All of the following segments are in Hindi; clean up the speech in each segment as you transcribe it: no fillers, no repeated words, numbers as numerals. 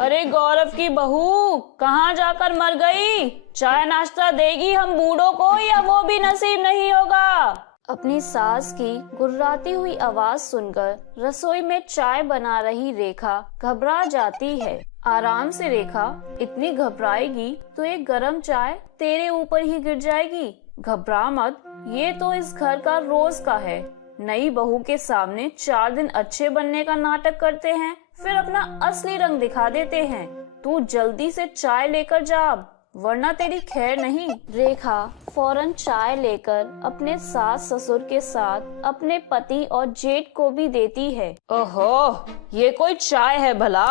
अरे गौरव की बहू कहाँ जाकर मर गई? चाय नाश्ता देगी हम बूढ़ों को या वो भी नसीब नहीं होगा? अपनी सास की गुर्राती हुई आवाज सुनकर रसोई में चाय बना रही रेखा घबरा जाती है। आराम से रेखा, इतनी घबराएगी तो एक गरम चाय तेरे ऊपर ही गिर जाएगी। घबरा मत, ये तो इस घर का रोज का है। नई बहू के सामने 4 दिन अच्छे बनने का नाटक करते हैं, फिर अपना असली रंग दिखा देते हैं। तू जल्दी से चाय लेकर जा वरना तेरी खैर नहीं। रेखा फौरन चाय लेकर अपने सास ससुर के साथ अपने पति और जेठ को भी देती है। ओहो, ये कोई चाय है भला?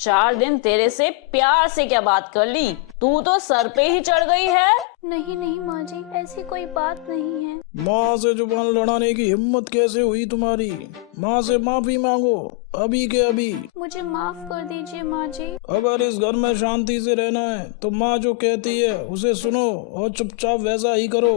4 दिन तेरे से प्यार से क्या बात कर ली, तू तो सर पे ही चढ़ गई है। नहीं नहीं माँ जी, ऐसी कोई बात नहीं है। माँ से जुबान लड़ाने की हिम्मत कैसे हुई तुम्हारी? माँ से माफी मांगो अभी के अभी। मुझे माफ कर दीजिए माँ जी। अगर इस घर में शांति से रहना है तो माँ जो कहती है उसे सुनो और चुपचाप वैसा ही करो।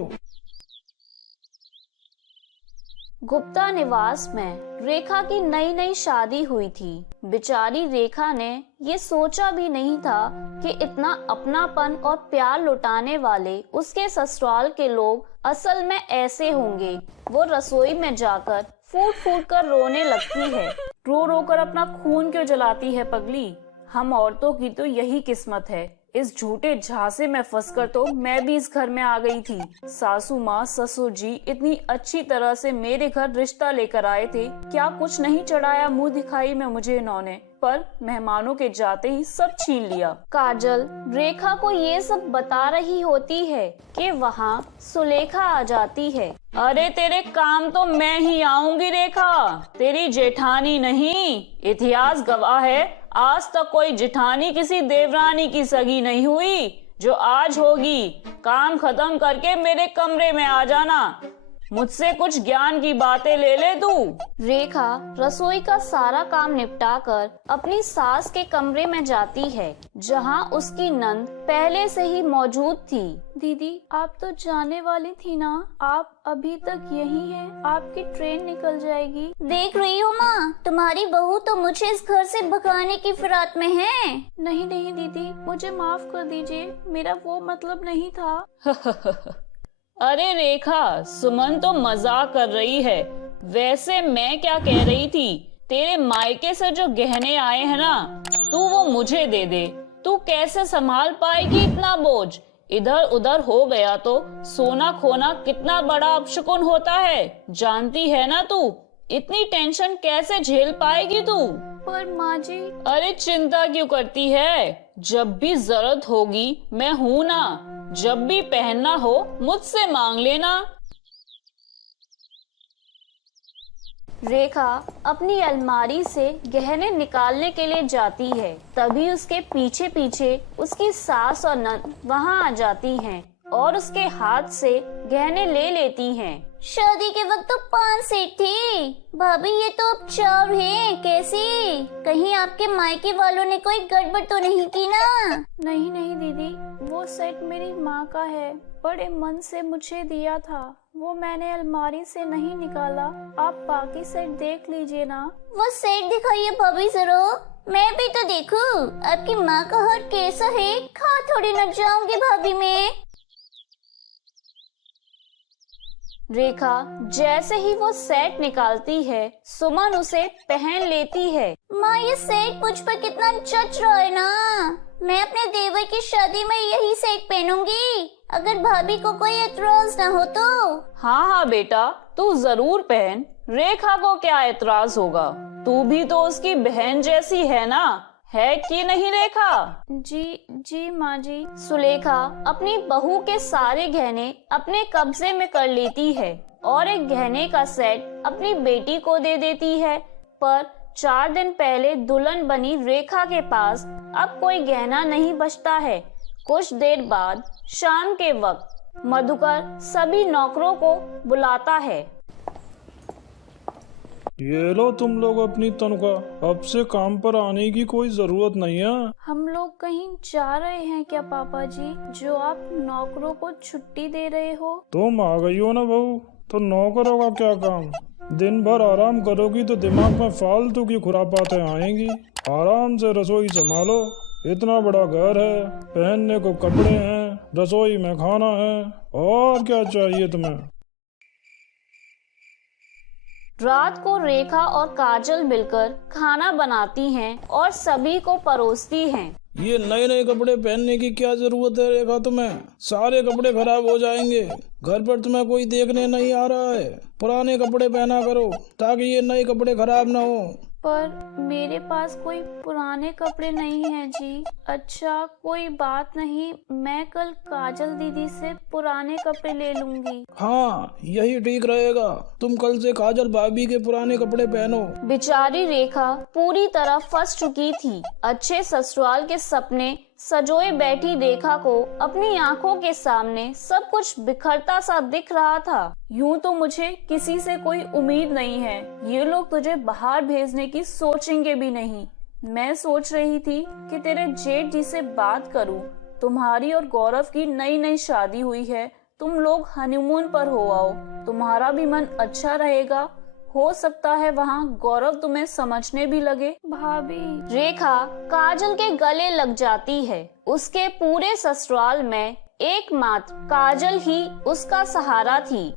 गुप्ता निवास में रेखा की नई नई शादी हुई थी। बेचारी रेखा ने ये सोचा भी नहीं था कि इतना अपनापन और प्यार लुटाने वाले उसके ससुराल के लोग असल में ऐसे होंगे। वो रसोई में जाकर फूट फूट कर रोने लगती है। रो रो कर अपना खून क्यों जलाती है पगली? हम औरतों की तो यही किस्मत है। इस झूठे झांसे में फंसकर तो मैं भी इस घर में आ गई थी। सासू माँ ससुर जी इतनी अच्छी तरह से मेरे घर रिश्ता लेकर आए थे, क्या कुछ नहीं चढ़ाया मुंह दिखाई में मुझे इन्होंने, पर मेहमानों के जाते ही सब छीन लिया। काजल रेखा को ये सब बता रही होती है कि वहाँ सुलेखा आ जाती है। अरे तेरे काम तो मैं ही आऊंगी रेखा, तेरी जेठानी नहीं। इतिहास गवाह है, आज तक कोई जेठानी किसी देवरानी की सगी नहीं हुई। जो आज होगी, काम खत्म करके मेरे कमरे में आ जाना। मुझसे कुछ ज्ञान की बातें ले ले तू। रेखा रसोई का सारा काम निपटाकर अपनी सास के कमरे में जाती है, जहां उसकी नंद पहले से ही मौजूद थी। दीदी, आप तो जाने वाली थी ना? आप अभी तक यही हैं? आपकी ट्रेन निकल जाएगी। देख रही हो माँ, तुम्हारी बहू तो मुझे इस घर से भगाने की फिराक में है। नहीं नहीं दीदी, मुझे माफ कर दीजिए, मेरा वो मतलब नहीं था। अरे रेखा, सुमन तो मजाक कर रही है। वैसे मैं क्या कह रही थी, तेरे मायके से जो गहने आए हैं ना, तू वो मुझे दे दे। तू कैसे संभाल पाएगी इतना बोझ? इधर उधर हो गया तो सोना खोना कितना बड़ा अपशकुन होता है, जानती है ना तू? इतनी टेंशन कैसे झेल पाएगी तू? पर माँ जी। अरे चिंता क्यों करती है? जब भी जरूरत होगी मैं हूँ ना। जब भी पहनना हो मुझसे मांग लेना। रेखा अपनी अलमारी से गहने निकालने के लिए जाती है, तभी उसके पीछे पीछे उसकी सास और नंद वहाँ आ जाती हैं और उसके हाथ से गहने ले लेती हैं। शादी के वक्त तो 5 सेट थी भाभी, ये तो अब 4 हैं। कैसी? कहीं आपके मायके वालों ने कोई गड़बड़ तो नहीं की ना? नहीं नहीं दीदी, वो सेट मेरी माँ का है, बड़े मन से मुझे दिया था, वो मैंने अलमारी से नहीं निकाला। आप बाकी सेट देख लीजिए ना। वो सेट दिखाइए भाभी जरा, मैं भी तो देखूं आपकी माँ का हाथ कैसा है। खा थोड़ी न जाऊंगी भाभी मैं। रेखा जैसे ही वो सेट निकालती है, सुमन उसे पहन लेती है। माँ, ये सेट मुझ पर कितना जच रहा है ना। मैं अपने देवर की शादी में यही सेट पहनूंगी, अगर भाभी को कोई एतराज ना हो तो। हाँ हाँ बेटा, तू जरूर पहन। रेखा को क्या एतराज होगा? तू भी तो उसकी बहन जैसी है ना, है कि नहीं रेखा? जी माँ जी। सुलेखा अपनी बहू के सारे गहने अपने कब्जे में कर लेती है और एक गहने का सेट अपनी बेटी को दे देती है। पर 4 दिन पहले दुल्हन बनी रेखा के पास अब कोई गहना नहीं बचता है। कुछ देर बाद शाम के वक्त मधुकर सभी नौकरों को बुलाता है। ये लो तुम लोग अपनी तनख्वाह, अब से काम पर आने की कोई जरूरत नहीं है। हम लोग कहीं जा रहे हैं क्या पापा जी, जो आप नौकरों को छुट्टी दे रहे हो? तुम आ गई हो ना बहू, तो नौकरों का क्या काम? दिन भर आराम करोगी तो दिमाग में फालतू की खुरापातें आएंगी। आराम से रसोई संभालो। इतना बड़ा घर है, पहनने को कपड़े हैं, रसोई में खाना है, और क्या चाहिए तुम्हें। रात को रेखा और काजल मिलकर खाना बनाती हैं और सभी को परोसती हैं। ये नए नए कपड़े पहनने की क्या जरूरत है रेखा तुम्हें? सारे कपड़े खराब हो जाएंगे। घर पर तुम्हें कोई देखने नहीं आ रहा है। पुराने कपड़े पहना करो ताकि ये नए कपड़े खराब ना हो। पर मेरे पास कोई पुराने कपड़े नहीं हैं जी। अच्छा कोई बात नहीं, मैं कल काजल दीदी से पुराने कपड़े ले लूंगी। हाँ यही ठीक रहेगा। तुम कल से काजल भाभी के पुराने कपड़े पहनो। बेचारी रेखा पूरी तरह फंस चुकी थी। अच्छे ससुराल के सपने सजोए बैठी रेखा को अपनी आंखों के सामने सब कुछ बिखरता सा दिख रहा था। यूं तो मुझे किसी से कोई उम्मीद नहीं है। ये लोग तुझे बाहर भेजने की सोचेंगे भी नहीं। मैं सोच रही थी कि तेरे जेठ जी से बात करूं। तुम्हारी और गौरव की नई नई शादी हुई है। तुम लोग हनीमून पर हो आओ, तुम्हारा भी मन अच्छा रहेगा। हो सकता है वहाँ गौरव तुम्हें समझने भी लगे। भाभी। रेखा काजल के गले लग जाती है। उसके पूरे ससुराल में एकमात्र काजल ही उसका सहारा थी।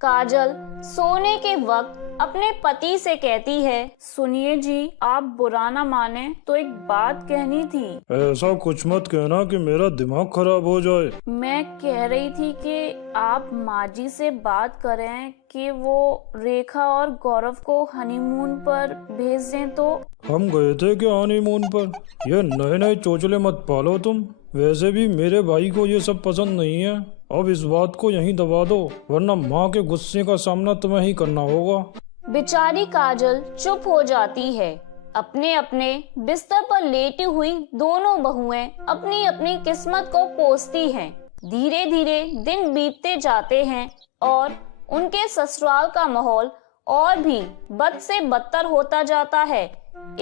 काजल सोने के वक्त अपने पति से कहती है, सुनिए जी, आप बुरा ना माने तो एक बात कहनी थी। ऐसा कुछ मत कहना कि मेरा दिमाग खराब हो जाए। मैं कह रही थी कि आप माँ जी से बात करें कि वो रेखा और गौरव को हनीमून पर भेज दें। तो हम गए थे क्या हनीमून पर? ये नए नए चोचले मत पालो तुम। वैसे भी मेरे भाई को ये सब पसंद नहीं है। अब इस बात को यहीं दबा दो, वरना माँ के गुस्से का सामना तुम्हें ही करना होगा। बेचारी काजल चुप हो जाती है। अपने अपने बिस्तर पर लेटी हुई दोनों बहुएं अपनी अपनी किस्मत को कोसती हैं। धीरे धीरे दिन बीतते जाते हैं और उनके ससुराल का माहौल और भी बद से बदतर होता जाता है।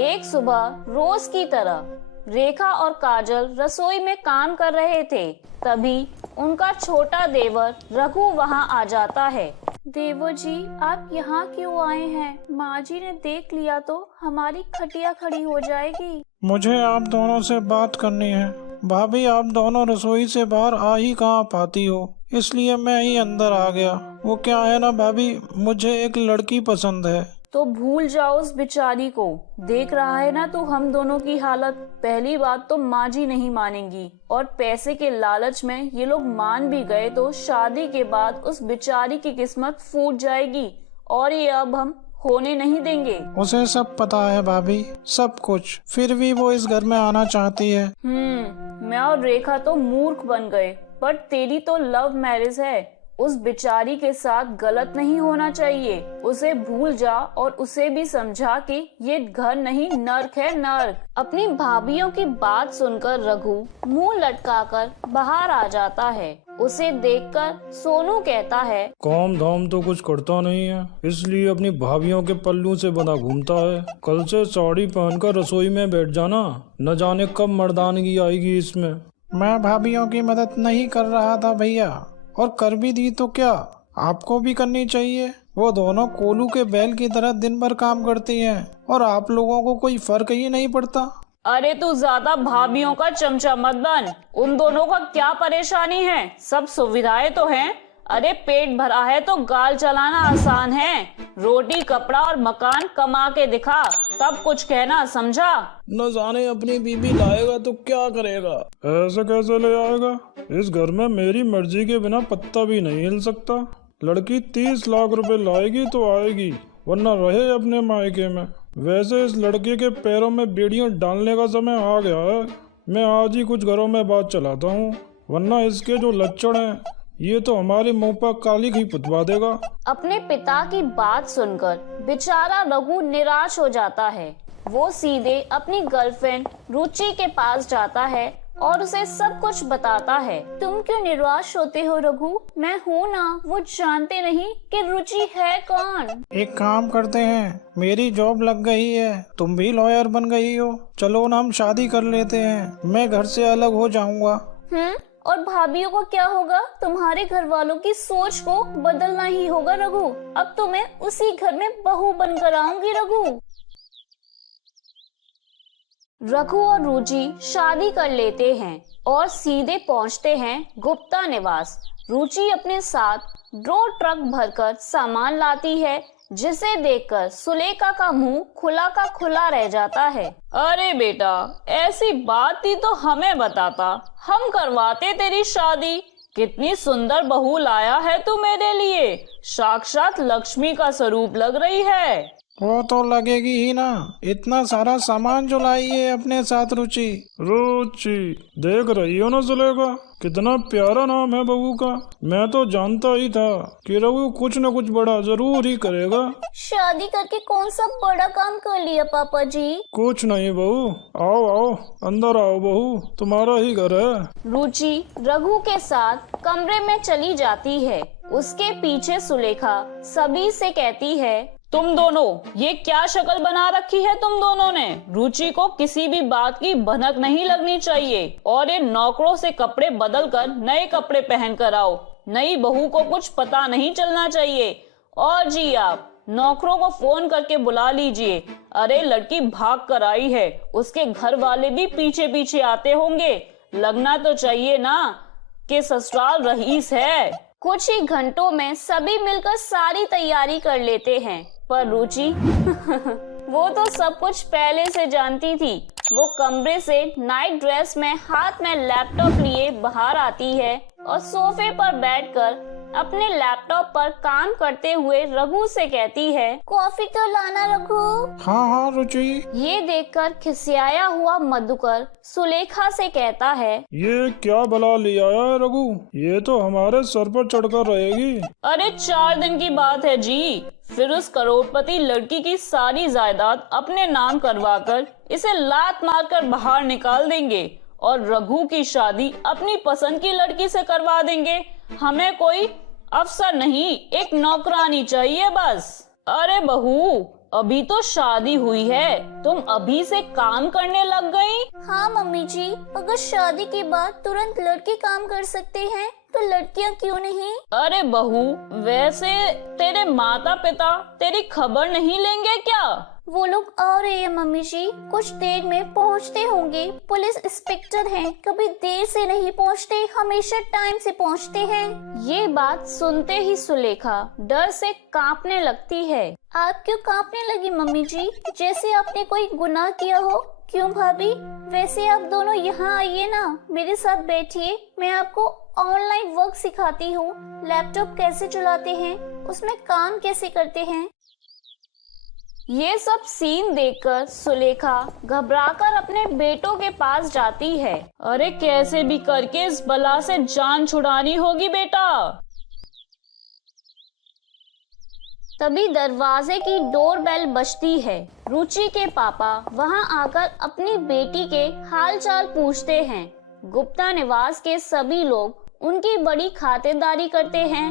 एक सुबह रोज की तरह रेखा और काजल रसोई में काम कर रहे थे। तभी उनका छोटा देवर रघु वहां आ जाता है। देवर जी, आप यहाँ क्यों आए हैं? माँ जी ने देख लिया तो हमारी खटिया खड़ी हो जाएगी। मुझे आप दोनों से बात करनी है। भाभी, आप दोनों रसोई से बाहर आ ही कहाँ पाती हो, इसलिए मैं ही अंदर आ गया। वो क्या है ना भाभी, मुझे एक लड़की पसंद है। तो भूल जाओ उस बेचारी को। देख रहा है ना तू हम दोनों की हालत। पहली बात तो माँ जी नहीं मानेंगी, और पैसे के लालच में ये लोग मान भी गए तो शादी के बाद उस बेचारी की किस्मत फूट जाएगी, और ये अब हम होने नहीं देंगे। उसे सब पता है भाभी, सब कुछ, फिर भी वो इस घर में आना चाहती है। मैं और रेखा तो मूर्ख बन गए, पर तेरी तो लव मैरिज है। उस बेचारी के साथ गलत नहीं होना चाहिए। उसे भूल जा और उसे भी समझा कि ये घर नहीं नर्क है, नर्क। अपनी भाभीियों की बात सुनकर रघु मुंह लटकाकर बाहर आ जाता है। उसे देखकर सोनू कहता है, काम धाम तो कुछ करता नहीं है, इसलिए अपनी भाभीियों के पल्लू से बंधा घूमता है। कल से साड़ी पहनकर रसोई में बैठ जाना, न जाने कब मर्दानगी आएगी इसमें। मैं भाभीियों की मदद नहीं कर रहा था भैया, और कर भी दी तो क्या, आपको भी करनी चाहिए। वो दोनों कोलू के बैल की तरह दिन भर काम करती हैं, और आप लोगों को कोई फर्क ही नहीं पड़ता। अरे तू ज्यादा भाभीियों का चमचा मत बन। उन दोनों का क्या परेशानी है? सब सुविधाएं तो हैं। अरे पेट भरा है तो गाल चलाना आसान है। रोटी कपड़ा और मकान कमा के दिखा, तब कुछ कहना, समझा? न जाने अपनी बीबी लाएगा तो क्या करेगा। ऐसे कैसे ले आएगा? इस घर में मेरी मर्जी के बिना पत्ता भी नहीं हिल सकता। लड़की 30 लाख रुपए लाएगी तो आएगी, वरना रहे अपने मायके में। वैसे इस लड़के के पैरों में बेड़ियां डालने का समय आ गया है। मैं आज ही कुछ घरों में बात चलाता हूँ, वरना इसके जो लक्षण हैं ये तो हमारे मुंह पर काली ही पुतवा देगा। अपने पिता की बात सुनकर बेचारा रघु निराश हो जाता है। वो सीधे अपनी गर्लफ्रेंड रुचि के पास जाता है और उसे सब कुछ बताता है। तुम क्यों निराश होते हो रघु? मैं हूँ ना। वो जानते नहीं कि रुचि है कौन। एक काम करते हैं, मेरी जॉब लग गई है, तुम भी लॉयर बन गई हो, चलो ना हम शादी कर लेते हैं। मैं घर से अलग हो जाऊंगा। और भाभीियों को क्या होगा? तुम्हारे घर वालों की सोच को बदलना ही होगा रघु। अब तो मैं उसी घर में बहू बनकर आऊंगी रघु। रघु और रुचि शादी कर लेते हैं और सीधे पहुंचते हैं गुप्ता निवास। रुचि अपने साथ 2 ट्रक भरकर सामान लाती है, जिसे देखकर सुलेखा का मुंह खुला का खुला रह जाता है। अरे बेटा, ऐसी बात थी तो हमें बताता, हम करवाते तेरी शादी। कितनी सुंदर बहू लाया है तू मेरे लिए, साक्षात लक्ष्मी का स्वरूप लग रही है। वो तो लगेगी ही ना, इतना सारा सामान जो लाई है अपने साथ रुचि। रुचि देख रही हो ना सुलेखा, कितना प्यारा नाम है बहू का। मैं तो जानता ही था कि रघु कुछ न कुछ बड़ा जरूर ही करेगा। शादी करके कौन सा बड़ा काम कर लिया पापा जी? कुछ नहीं बहू, आओ आओ अंदर आओ बहू, तुम्हारा ही घर है। रुचि रघु के साथ कमरे में चली जाती है। उसके पीछे सुलेखा सभी से कहती है, तुम दोनों ये क्या शक्ल बना रखी है तुम दोनों ने? रुचि को किसी भी बात की भनक नहीं लगनी चाहिए और ये नौकरों से कपड़े बदल कर नए कपड़े पहन कर आओ। नई बहू को कुछ पता नहीं चलना चाहिए। और जी आप नौकरों को फोन करके बुला लीजिए। अरे लड़की भाग कर आई है, उसके घर वाले भी पीछे पीछे आते होंगे। लगना तो चाहिए ना कि ससुराल रईस है। कुछ ही घंटों में सभी मिलकर सारी तैयारी कर लेते हैं, पर रुचि वो तो सब कुछ पहले से जानती थी। वो कमरे से नाइट ड्रेस में हाथ में लैपटॉप लिए बाहर आती है और सोफे पर बैठकर अपने लैपटॉप पर काम करते हुए रघु से कहती है, कॉफी तो लाना रघु। हाँ हाँ रुचि। ये देखकर खिसियाया हुआ मधुकर सुलेखा से कहता है, ये क्या बला ले आया है रघु, ये तो हमारे सर पर चढ़कर रहेगी। अरे 4 दिन की बात है जी, फिर उस करोड़पति लड़की की सारी जायदाद अपने नाम करवाकर इसे लात मारकर बाहर निकाल देंगे और रघु की शादी अपनी पसंद की लड़की से करवा देंगे। हमें कोई अफसर नहीं, एक नौकरानी चाहिए बस। अरे बहू, अभी तो शादी हुई है, तुम अभी से काम करने लग गई? हाँ मम्मी जी, अगर शादी के बाद तुरंत लड़के काम कर सकते हैं तो लड़कियां क्यों नहीं? अरे बहू, वैसे तेरे माता पिता तेरी खबर नहीं लेंगे क्या? वो लोग आ रहे हैं मम्मी जी, कुछ देर में पहुंचते होंगे। पुलिस इंस्पेक्टर हैं, कभी देर से नहीं पहुंचते, हमेशा टाइम से पहुंचते हैं। ये बात सुनते ही सुलेखा डर से कांपने लगती है। आप क्यों कांपने लगी मम्मी जी? जैसे आपने कोई गुनाह किया हो। क्यों भाभी? वैसे आप दोनों यहाँ आइए ना, मेरे साथ बैठिए, मैं आपको ऑनलाइन वर्क सिखाती हूँ। लैपटॉप कैसे चलाते हैं, उसमें काम कैसे करते हैं। ये सब सीन देखकर सुलेखा घबराकर अपने बेटों के पास जाती है। अरे कैसे भी करके इस बला से जान छुड़ानी होगी बेटा। तभी दरवाजे की डोरबेल बजती है। रुचि के पापा वहां आकर अपनी बेटी के हालचाल पूछते हैं। गुप्ता निवास के सभी लोग उनकी बड़ी खातिरदारी करते हैं।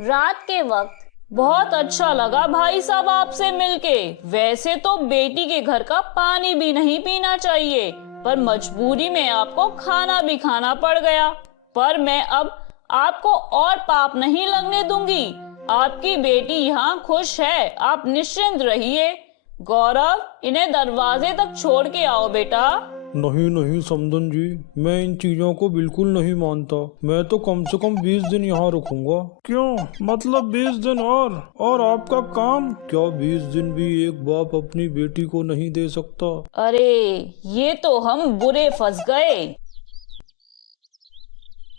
रात के वक्त बहुत अच्छा लगा भाई साहब आपसे मिलके। वैसे तो बेटी के घर का पानी भी नहीं पीना चाहिए, पर मजबूरी में आपको खाना भी खाना पड़ गया। पर मैं अब आपको और पाप नहीं लगने दूंगी। आपकी बेटी यहाँ खुश है, आप निश्चिंत रहिए। गौरव, इन्हें दरवाजे तक छोड़ के आओ बेटा। नहीं नहीं समदन जी, मैं इन चीजों को बिल्कुल नहीं मानता। मैं तो कम से कम 20 दिन यहाँ रुकूंगा। क्यों? मतलब 20 दिन और आपका काम? क्या 20 दिन भी एक बाप अपनी बेटी को नहीं दे सकता? अरे ये तो हम बुरे फंस गए।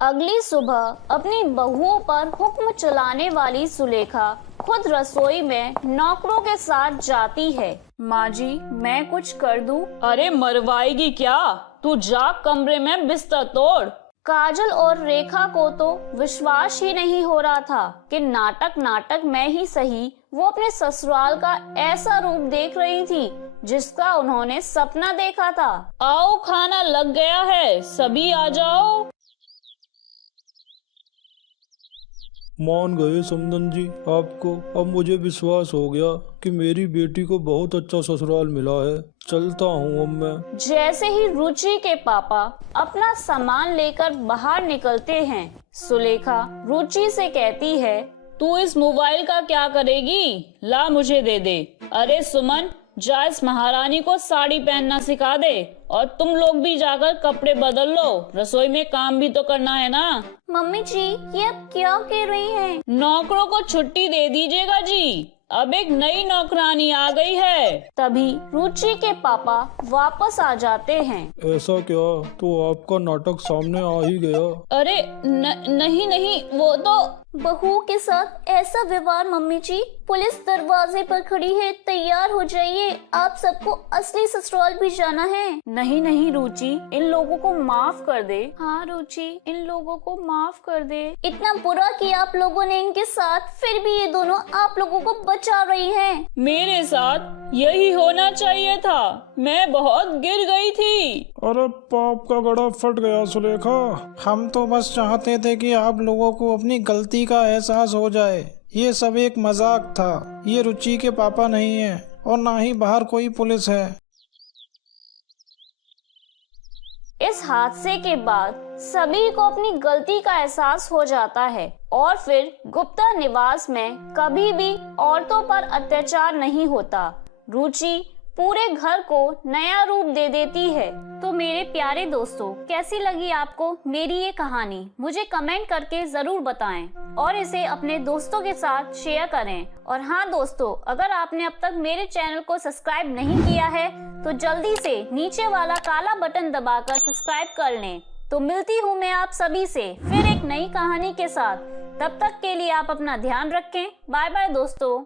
अगली सुबह अपनी बहुओं पर हुक्म चलाने वाली सुलेखा खुद रसोई में नौकरों के साथ जाती है। माँ जी, मैं कुछ कर दूं? अरे मरवाएगी क्या? तू जा कमरे में बिस्तर तोड़। काजल और रेखा को तो विश्वास ही नहीं हो रहा था कि नाटक मैं ही सही, वो अपने ससुराल का ऐसा रूप देख रही थी जिसका उन्होंने सपना देखा था। आओ, खाना लग गया है, सभी आ जाओ। मान गए समदन जी आपको। अब मुझे विश्वास हो गया कि मेरी बेटी को बहुत अच्छा ससुराल मिला है। चलता हूँ अब मैं। जैसे ही रुचि के पापा अपना सामान लेकर बाहर निकलते हैं, सुलेखा रुचि से कहती है, तू इस मोबाइल का क्या करेगी? ला मुझे दे दे। अरे सुमन, जा इस महारानी को साड़ी पहनना सिखा दे और तुम लोग भी जाकर कपड़े बदल लो, रसोई में काम भी तो करना है ना। मम्मी जी, ये आप क्या कह रही हैं? नौकरों को छुट्टी दे दीजिएगा जी, अब एक नई नौकरानी आ गई है। तभी रुचि के पापा वापस आ जाते हैं। ऐसा क्या? तो आपका नाटक सामने आ ही गया। अरे नहीं, वो तो बहू के साथ ऐसा व्यवहार मम्मी जी। पुलिस दरवाजे पर खड़ी है, तैयार हो जाइए, आप सबको असली ससुराल भी जाना है। नहीं रुचि, इन लोगों को माफ कर दे। हाँ रुचि, इन लोगों को माफ कर दे। इतना बुरा किया आप लोगों ने इनके साथ, फिर भी ये दोनों आप लोगों को बचा रही हैं। मेरे साथ यही होना चाहिए था, मैं बहुत गिर गई थी। अरे पाप का गड़ा फट गया सुलेखा। हम तो बस चाहते थे कि आप लोगों को अपनी गलती का एहसास हो जाए। ये सब एक मजाक था। ये रुचि के पापा नहीं है और ना ही बाहर कोई पुलिस है। इस हादसे के बाद सभी को अपनी गलती का एहसास हो जाता है और फिर गुप्ता निवास में कभी भी औरतों पर अत्याचार नहीं होता। रुचि पूरे घर को नया रूप दे देती है। तो मेरे प्यारे दोस्तों, कैसी लगी आपको मेरी ये कहानी? मुझे कमेंट करके जरूर बताएं और इसे अपने दोस्तों के साथ शेयर करें। और हाँ दोस्तों, अगर आपने अब तक मेरे चैनल को सब्सक्राइब नहीं किया है तो जल्दी से नीचे वाला काला बटन दबाकर सब्सक्राइब कर लें। तो मिलती हूँ मैं आप सभी से फिर एक नई कहानी के साथ। तब तक के लिए आप अपना ध्यान रखें। बाय बाय दोस्तों।